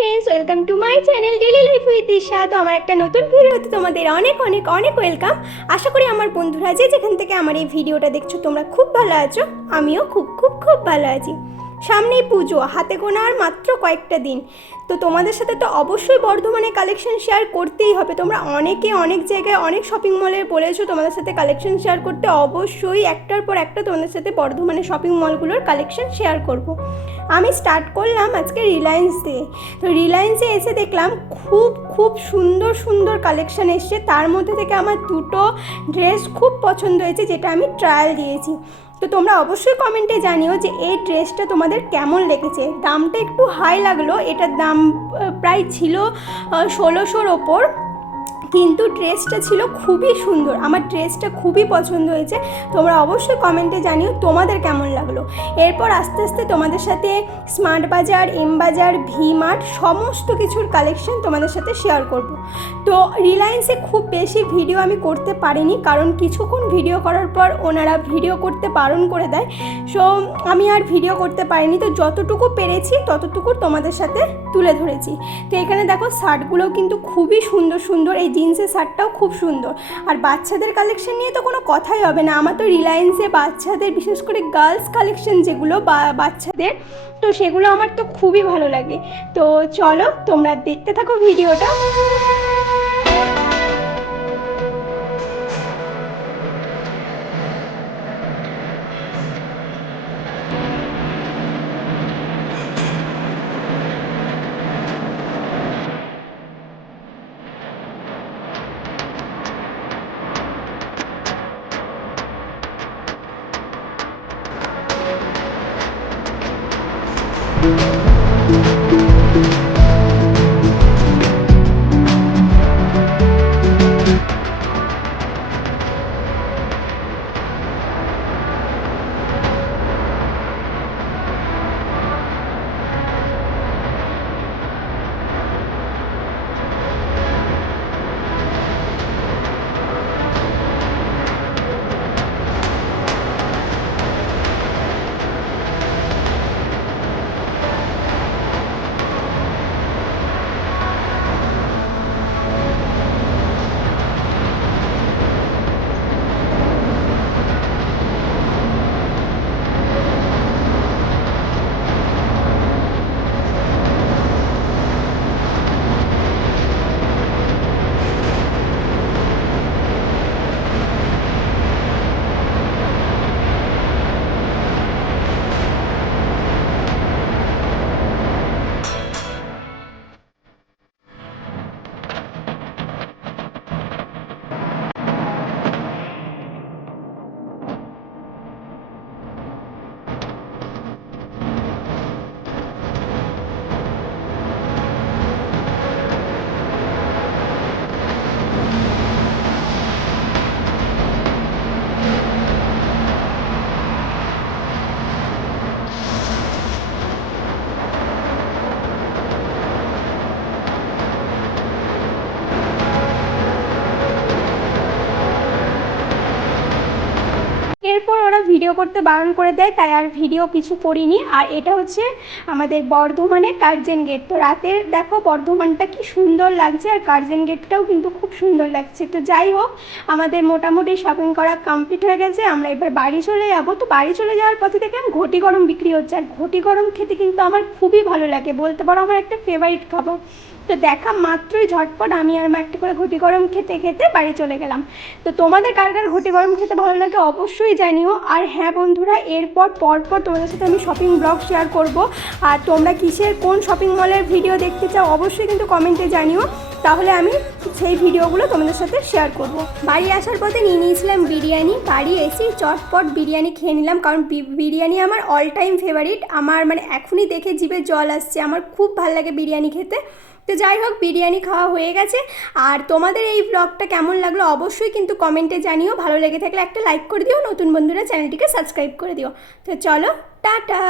Welcome to my channel daily life with Disha তো আমার একটা নতুন ভিডিওতে তোমাদের অনেক অনেক অনেক ওয়েলকাম আশা করি আমার বন্ধুরা যে যেখান থেকে আমার এই ভিডিওটা দেখছ, তোমরা খুব ভালো আছো। আমিও খুব খুব খুব ভালো আছি। সামনেই পুজো, হাতে গোনা আর মাত্র কয়েকটা দিন। তো তোমাদের সাথে তো অবশ্যই বর্ধমানে কালেকশন শেয়ার করতেই হবে। তোমরা অনেকে অনেক জায়গায়, অনেক শপিং মলে বলেছ তোমাদের সাথে কালেকশন শেয়ার করতে। অবশ্যই একটার পর একটা তোমাদের সাথে বর্ধমানে শপিং মলগুলোর কালেকশন শেয়ার করব। আমি স্টার্ট করলাম আজকে রিলায়েন্স দিয়ে। তো রিলায়েন্সে এসে দেখলাম খুব খুব সুন্দর সুন্দর কালেকশন এসছে। তার মধ্যে থেকে আমার দুটো ড্রেস খুব পছন্দ হয়েছে, যেটা আমি ট্রায়াল দিয়েছি। তো তোমরা অবশ্যই কমেন্টে জানিও যে এই ড্রেসটা তোমাদের কেমন লেগেছে। দামটা একটু হাই লাগল, এটার দাম প্রায় ছিল ষোলোশোর ওপর। কিন্তু ড্রেসটা ছিল খুবই সুন্দর। আমার ড্রেসটা খুবই পছন্দ হয়েছে। তোমরা অবশ্যই কমেন্টে জানিও তোমাদের কেমন লাগল। এরপর আস্তে আস্তে তোমাদের সাথে স্মার্ট বাজার, এম বাজার ভি মার্ট সমস্ত কিছুর কালেকশন তোমাদের সাথে শেয়ার করব। তো রিলায়েন্সে খুব বেশি ভিডিও আমি করতে পারিনি কারণ কিছুক্ষণ ভিডিও করার পর ওনারা ভিডিও করতে বারণ করে দেয়। সো আমি আর ভিডিও করতে পারিনি। তো যতটুকু পেরেছি ততটুকু তোমাদের সাথে তুলে ধরেছি। তো এখানে দেখো শার্টগুলোও কিন্তু খুবই সুন্দর সুন্দর। এই জিন্সের শার্টটাও খুব সুন্দর। আর বাচ্চাদের কালেকশন নিয়ে তো কোনো কথাই হবে না। আমার তো রিলায়েন্সে বাচ্চাদের, বিশেষ করে গার্লস কালেকশন যেগুলো বাচ্চাদের, তো সেগুলো আমার তো খুবই ভালো লাগে। তো চলো, তোমরা দেখতে থাকো ভিডিওটা। ভিডিও করতে বারণ করে দেয়, তাই আর ভিডিও কিছু করিনি। আর এটা হচ্ছে আমাদের বর্ধমানে কার্জন গেট তো রাতের দেখো বর্ধমানটা কি সুন্দর লাগছে, আর কার্জন গেটটাও কিন্তু খুব সুন্দর লাগছে। তো যাই হোক, আমাদের মোটামুটি শপিং করা কমপ্লিট হয়ে গেছে। আমরা এবার বাড়ি চলে যাব। তো বাড়ি চলে যাওয়ার পথে দেখলাম ঘটি গরম বিক্রি হচ্ছে। আর ঘটি গরম খেতে কিন্তু আমার খুবই ভালো লাগে। বলতে পারো আমার একটা ফেভারিট খাবার। তো দেখা মাত্রই ঝটপট আমি আর মা একটা করে ঘটি গরম খেতে খেতে বাড়ি চলে গেলাম। তো তোমাদের কার কার ঘটি গরম খেতে ভালো লাগে অবশ্যই জানিও। আর হ্যাঁ বন্ধুরা, এরপর পরপর তোমাদের সাথে আমি শপিং ব্লগ শেয়ার করব। আর তোমরা কিসের কোন শপিং মলের ভিডিও দেখতে চাও অবশ্যই কিন্তু কমেন্টে জানিও। তাহলে আমি সেই ভিডিওগুলো তোমাদের সাথে শেয়ার করব। বাড়ি আসার পথে নিয়ে নিয়েছিলাম বিরিয়ানি। বাড়ি এসে চটপট বিরিয়ানি খেয়ে নিলাম। কারণ বিরিয়ানি আমার অল টাইম ফেভারিট আমার মানে এখনই দেখে জিভে জল আসছে। আমার খুব ভালো লাগে বিরিয়ানি খেতে। তো যাই হোক, বিরিয়ানি খাওয়া হয়ে গেছে। আর তোমাদের এই ব্লগটা কেমন লাগল অবশ্যই কিন্তু কমেন্টে জানিও। ভালো লেগে থাকলে একটা লাইক করে দিও। নতুন বন্ধুরা চ্যানেলটিকে সাবস্ক্রাইব করে দিও। তো চলো, টাটা!